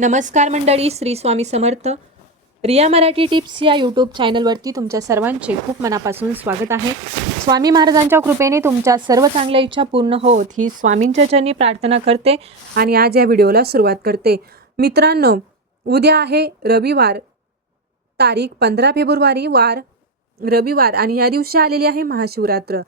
नमस्कार मंडळी श्री स्वामी समर्थ. रिया मराठी टिप्स या यूट्यूब चॅनलवरती तुमच्या सर्वांचे खूप मनापासून स्वागत आहे. स्वामी महाराजांच्या कृपेने तुमच्या सर्व चांगल्या इच्छा पूर्ण होत ही स्वामींच्या चरणी प्रार्थना करते आणि आज या व्हिडिओला सुरुवात करते. मित्रांनो उद्या आहे रविवार तारीख पंधरा फेब्रुवारी वार रविवार आणि या दिवशी आलेली आहे महाशिवरात्र.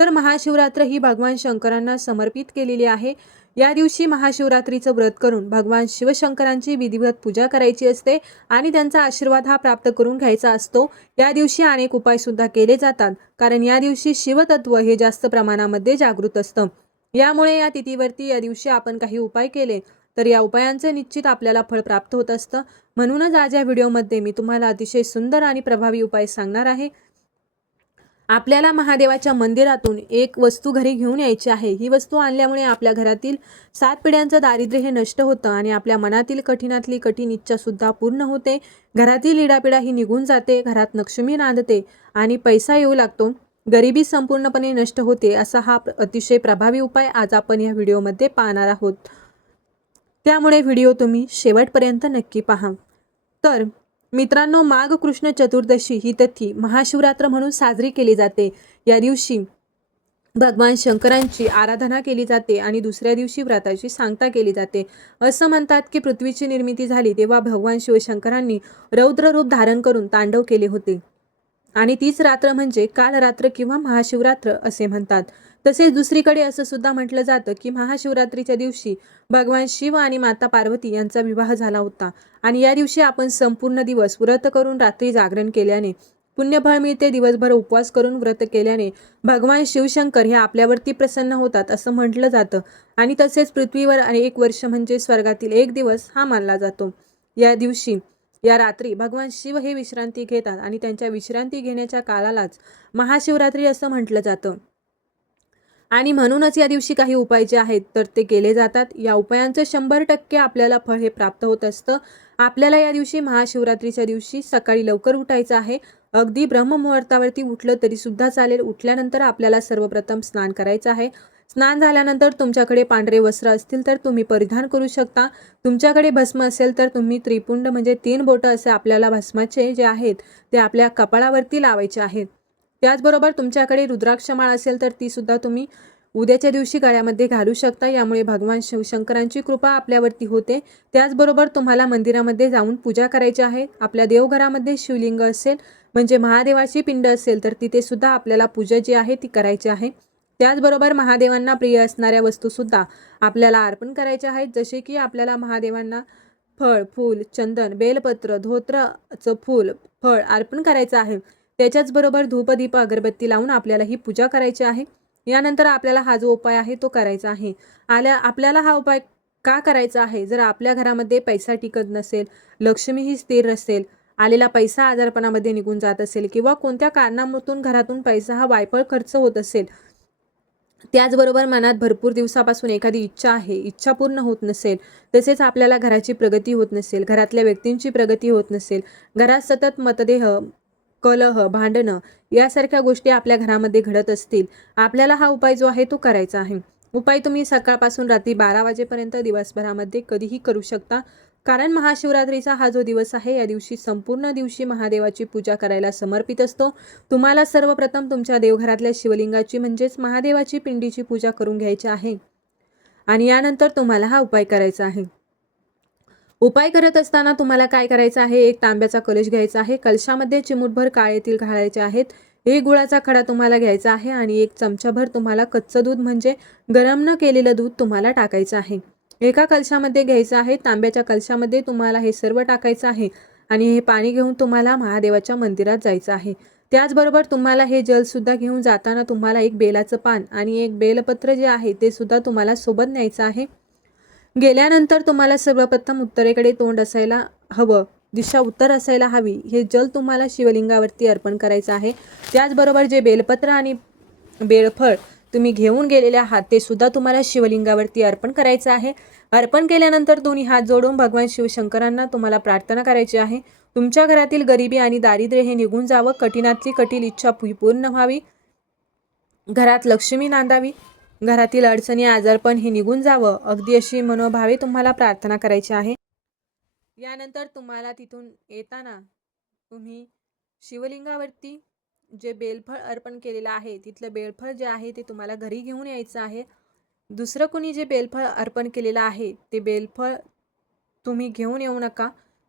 तर महाशिवरात्र ही भगवान शंकरांना समर्पित केलेली आहे. या दिवशी महाशिवरात्रीचं व्रत करून भगवान शिवशंकरांची विधिवत पूजा करायची असते आणि त्यांचा आशीर्वाद हा प्राप्त करून घ्यायचा असतो. या दिवशी अनेक उपाय सुद्धा केले जातात कारण या दिवशी शिवतत्व हे जास्त प्रमाणामध्ये जागृत असतं. यामुळे या तिथीवरती या दिवशी आपण काही उपाय केले तर या उपायांचं निश्चित आपल्याला फळ प्राप्त होत असतं. म्हणूनच आज या व्हिडिओमध्ये मी तुम्हाला अतिशय सुंदर आणि प्रभावी उपाय सांगणार आहे. आपल्याला महादेवाच्या मंदिरातून एक वस्तू घरी घेऊन यायची आहे. ही वस्तू आणल्यामुळे आपल्या घरातील सात पिढ्यांचं दारिद्र्य हे नष्ट होतं आणि आपल्या मनातील कठीणातली कठीण इच्छा सुद्धा पूर्ण होते. घरातील इडापिडा ही निघून जाते घरात लक्ष्मी नांदते आणि पैसा येऊ लागतो. गरिबी संपूर्णपणे नष्ट होते असा हा अतिशय प्रभावी उपाय आज आपण या व्हिडिओमध्ये पाहणार आहोत. त्यामुळे व्हिडिओ तुम्ही शेवटपर्यंत नक्की पहा. तर मित्रांनो माघ कृष्ण चतुर्दशी ही तिथी महाशिवरात्र म्हणून साजरी केली जाते. या दिवशी भगवान शंकरांची आराधना केली जाते आणि दुसऱ्या दिवशी व्रताची सांगता केली जाते. असं म्हणतात की पृथ्वीची निर्मिती झाली तेव्हा भगवान शिवशंकरांनी रौद्र रूप धारण करून तांडव केले होते. आणि तीच रात्र म्हणजे काल रात्र किंवा महाशिवरात्र असे म्हणतात. तसेच दुसरीकडे असं सुद्धा म्हटलं जातं की महाशिवरात्रीच्या दिवशी भगवान शिव आणि माता पार्वती यांचा विवाह झाला होता. आणि या दिवशी आपण संपूर्ण दिवस व्रत करून रात्री जागरण केल्याने पुण्यफळ मिळते दिवसभर उपवास करून व्रत केल्याने भगवान शिवशंकर हे आपल्यावरती प्रसन्न होतात असं म्हटलं जातं. आणि तसेच पृथ्वीवर आणि एक वर्ष म्हणजे स्वर्गातील एक दिवस हा मानला जातो. या दिवशी या रात्री भगवान शिव हे विश्रांती घेतात आणि त्यांच्या विश्रांती घेण्याच्या काळालाच महाशिवरात्री असं म्हटलं जातं. आणि म्हणूनच या दिवशी काही उपाय जे आहेत तर ते केले जातात. या उपायांचं शंभर टक्के आपल्याला फळ हे प्राप्त होत असतं. आपल्याला या दिवशी महाशिवरात्रीच्या दिवशी सकाळी लवकर उठायचं आहे. अगदी ब्रह्ममुहूर्तावरती उठलं तरी सुद्धा चालेल. उठल्यानंतर आपल्याला सर्वप्रथम स्नान करायचं आहे. स्नान झाल्यानंतर तुमच्याकडे पांढरे वस्त्र असतील तर तुम्ही परिधान करू शकता. तुमच्याकडे भस्म असेल तर तुम्ही त्रिपुंड म्हणजे तीन बोटं असे आपल्याला भस्माचे जे आहेत ते आपल्या कपाळावरती लावायचे आहेत. त्याचबरोबर तुमच्याकडे रुद्राक्षमाळ असेल तर ती सुद्धा तुम्ही उद्याच्या दिवशी गळ्यामध्ये घालू शकता. यामुळे भगवान शिवशंकरांची कृपा आपल्यावरती होते. त्याचबरोबर तुम्हाला मंदिरामध्ये जाऊन पूजा करायची आहे. आपल्या देवघरामध्ये शिवलिंग असेल म्हणजे महादेवाची पिंड असेल तर तिथे सुद्धा आपल्याला पूजा जी आहे ती करायची आहे. त्याचबरोबर महादेवांना प्रिय असणाऱ्या वस्तूसुद्धा आपल्याला अर्पण करायच्या आहेत. जसे की आपल्याला महादेवांना फळ फूल चंदन बेलपत्र धोत्राचं फूल फळ अर्पण करायचं आहे. त्याच्याचबरोबर धूपदीप अगरबत्ती लावून आपल्याला ही पूजा करायची आहे. यानंतर आपल्याला हा जो उपाय आहे तो करायचा आहे. आल्या आपल्याला हा उपाय का करायचा आहे? जर आपल्या घरामध्ये पैसा टिकत नसेल लक्ष्मी ही स्थिर नसेल आलेला पैसा आजारपणामध्ये निघून जात असेल किंवा कोणत्या कारणामधून घरातून पैसा हा वायफळ खर्च होत असेल त्याचबरोबर मनात भरपूर दिवसापासून एखादी इच्छा आहे इच्छा पूर्ण होत नसेल तसेच आपल्याला घराची प्रगती होत नसेल घरातल्या व्यक्तींची प्रगती होत नसेल घरात सतत मतदेह कलह भांडणं यासारख्या गोष्टी आपल्या घरामध्ये घडत असतील. आपल्याला हा उपाय जो आहे तो करायचा आहे. उपाय तुम्ही सकाळपासून रात्री बारा वाजेपर्यंत दिवसभरामध्ये कधीही करू शकता. कारण महाशिवरात्रीचा हा जो दिवस आहे या दिवशी संपूर्ण दिवशी महादेवाची पूजा करायला समर्पित असतो. तुम्हाला सर्वप्रथम तुमच्या देवघरातल्या शिवलिंगाची म्हणजेच महादेवाची पिंडीची पूजा करून घ्यायची आहे. आणि यानंतर तुम्हाला हा उपाय करायचा आहे. उपाय करत असताना तुम्हाला काय करायचं आहे? एक तांब्याचा कलश घ्यायचा आहे. कलशामध्ये चिमूटभर काळे तेल घालायचे आहेत. एक गुळाचा खडा तुम्हाला घ्यायचा आहे आणि एक चमचाभर तुम्हाला कच्चं दूध म्हणजे गरम न केलेलं दूध तुम्हाला टाकायचं आहे. एका कलशामध्ये घ्यायचं आहे. तांब्याच्या कलशामध्ये तुम्हाला हे सर्व टाकायचं आहे आणि हे पाणी घेऊन तुम्हाला महादेवाच्या मंदिरात जायचं आहे. त्याचबरोबर तुम्हाला हे जलसुद्धा घेऊन जाताना तुम्हाला एक बेलाचं पान आणि एक बेलपत्र जे आहे ते सुद्धा तुम्हाला सोबत न्यायचं आहे. गेल्यानंतर तुम्हाला सर्वप्रथम उत्तरेकडे तोंड असायला हवं. दिशा उत्तर असायला हवी. हे जल तुम्हाला शिवलिंगावरती अर्पण करायचं आहे. त्याचबरोबर जे बेलपत्र आणि बेलफळ तुम्ही घेऊन गेलेले आहात ते सुद्धा तुम्हाला शिवलिंगावरती अर्पण करायचं आहे. अर्पण केल्यानंतर दोन्ही हात जोडून भगवान शिवशंकरांना तुम्हाला प्रार्थना करायची आहे. तुमच्या घरातील गरिबी आणि दारिद्र्य हे निघून जावं. कठीणातली कठीण इच्छा पूर्ण व्हावी. घरात लक्ष्मी नांदावी. घरातील अडचणी आजारपण हे निघून जावं. अगदी अशी मनोभावे तुम्हाला प्रार्थना करायची आहे. यानंतर तुम्हाला तिथून येताना तुम्ही शिवलिंगावरती जे बेलफळ अर्पण केलेलं आहे तिथलं बेलफळ जे आहे ते तुम्हाला घरी घेऊन यायचं आहे. दुसरं कोणी जे बेलफळ अर्पण केलेलं आहे ते बेलफळ तुम्ही घेऊन येऊ नका.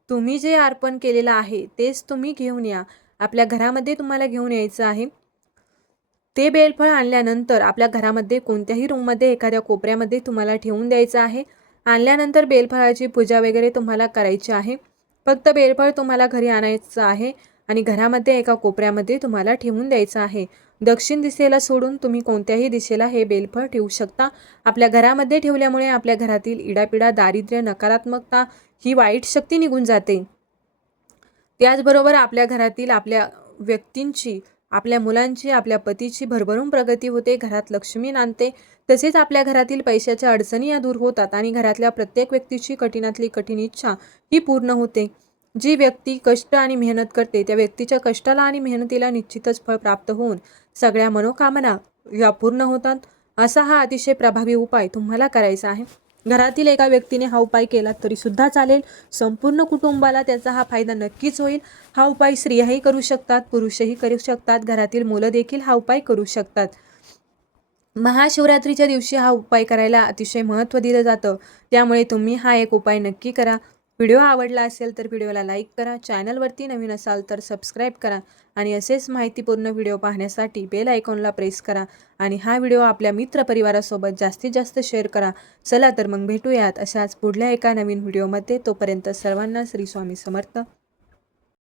तुम्ही जे अर्पण केलेलं आहे तेच तुम्ही घेऊन या. आपल्या घरामध्ये तुम्हाला घेऊन यायचं आहे. ते बेलफळ आणल्यानंतर आपल्या घरामध्ये कोणत्याही रूममध्ये एखाद्या कोपऱ्यामध्ये तुम्हाला ठेवून द्यायचं आहे. आणल्यानंतर बेलफळाची पूजा वगैरे तुम्हाला करायची आहे. फक्त बेलफळ तुम्हाला घरी आणायचं आहे आणि घरामध्ये एका कोपऱ्यामध्ये तुम्हाला ठेवून द्यायचं आहे. दक्षिण दिशेला सोडून तुम्ही कोणत्याही दिशेला हे बेलफळ ठेवू शकता. आपल्या घरामध्ये ठेवल्यामुळे आपल्या घरातील इडापिडा दारिद्र्य नकारात्मकता ही वाईट शक्ती निघून जाते. त्याचबरोबर आपल्या घरातील आपल्या व्यक्तींची आपल्या मुलांची आपल्या पतीची भरभरून प्रगती होते घरात लक्ष्मी नांदते. तसेच आपल्या घरातील पैशाच्या अडचणी या दूर होतात आणि घरातल्या प्रत्येक व्यक्तीची कठीणातली कठीण इच्छा ही पूर्ण होते. जी व्यक्ती कष्ट आणि मेहनत करते त्या व्यक्तीच्या कष्टाला आणि मेहनतीला निश्चितच फळ प्राप्त होऊन सगळ्या मनोकामना या पूर्ण होतात. असा हा अतिशय प्रभावी उपाय तुम्हाला करायचा आहे. घरातील एका व्यक्तीने हा उपाय केला तरी सुद्धा चालेल. संपूर्ण कुटुंबाला त्याचा हा फायदा नक्कीच होईल. हा उपाय स्त्रियाही करू शकतात पुरुषही करू शकतात घरातील मुलं देखील हा उपाय करू शकतात. महाशिवरात्रीच्या दिवशी हा उपाय करायला अतिशय महत्त्व दिलं जातं. त्यामुळे तुम्ही हा एक उपाय नक्की करा. व्हिडिओ आवडला असेल तर व्हिडिओला लाईक करा चॅनलवरती नवीन असाल तर सबस्क्राईब करा आणि असेच माहितीपूर्ण व्हिडिओ पाहण्यासाठी बेल आयकॉनला प्रेस करा आणि हा व्हिडिओ आपल्या मित्रपरिवारासोबत जास्तीत जास्त शेअर करा. चला तर मग भेटूयात अशाच पुढल्या एका नवीन व्हिडिओमध्ये. तोपर्यंत सर्वांना श्री स्वामी समर्थ.